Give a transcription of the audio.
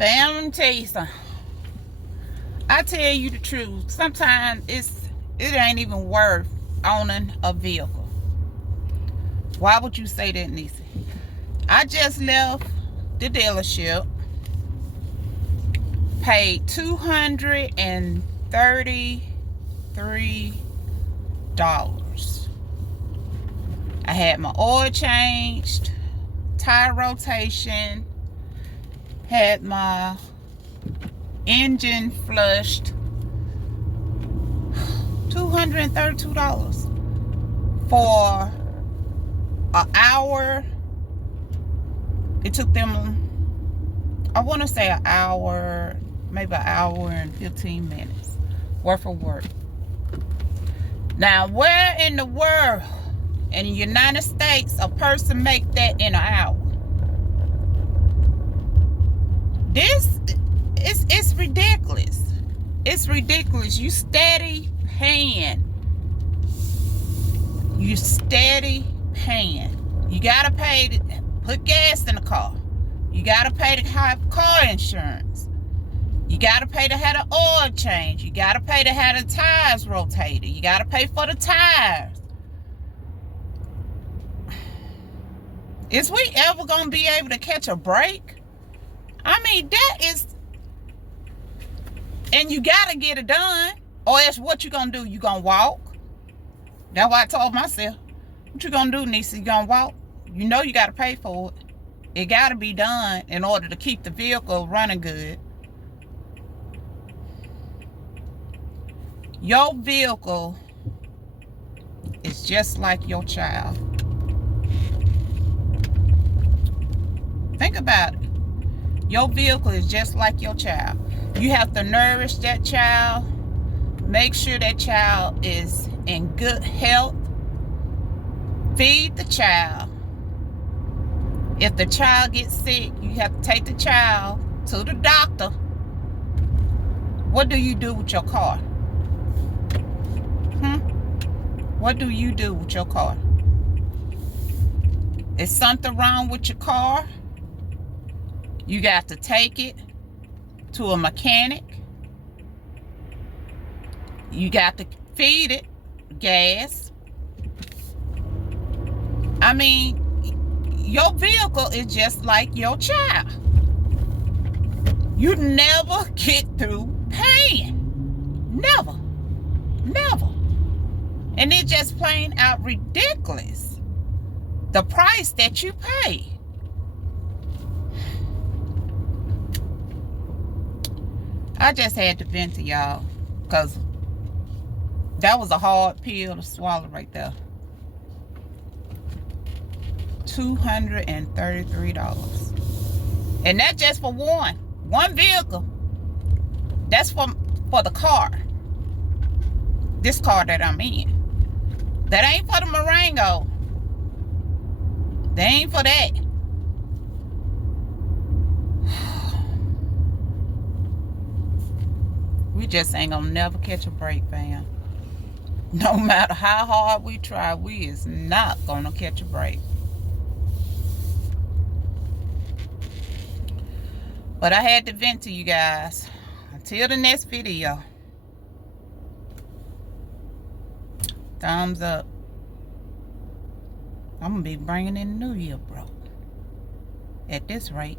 Fam, let me tell you something. I tell you the truth. Sometimes it ain't even worth owning a vehicle. Why would you say that, Nisi? I just left the dealership, paid $233. I had my oil changed, tire rotation, had my engine flushed. $232 for an hour. It took them, I want to say an hour, maybe an hour and 15 minutes worth of work. Now, where in the world in the United States a person make that in an hour? It's ridiculous. It's ridiculous. You steady paying. You steady paying. You gotta pay to put gas in the car. You gotta pay to have car insurance. You gotta pay to have the oil change. You gotta pay to have the tires rotated. You gotta pay for the tires. Is we ever gonna be able to catch a break? I mean, that is, and you gotta get it done, or else what you gonna do? You gonna walk? That's what I told myself. What you gonna do, Nisa? You gonna walk? You know you gotta pay for it. It gotta be done in order to keep the vehicle running good. Your vehicle is just like your child. Think about it. Your vehicle is just like your child. You have to nourish that child. Make sure that child is in good health. Feed the child. If the child gets sick, you have to take the child to the doctor. What do you do with your car? What do you do with your car? Is something wrong with your car? You got to take it to a mechanic. You got to feed it gas. I mean, your vehicle is just like your child. You never get through paying. Never. Never. And it's just plain out ridiculous. The price that you pay. I just had to vent to y'all because that was a hard pill to swallow right there. $233. And that's just for one vehicle. That's for the car. This car that I'm in. That ain't for the Marango. That ain't for that. We just ain't gonna never catch a break, fam. No matter how hard we try, we is not gonna catch a break. But I had to vent to you guys. Until the next video. Thumbs up. I'm gonna be bringing in the new year, bro. At this rate.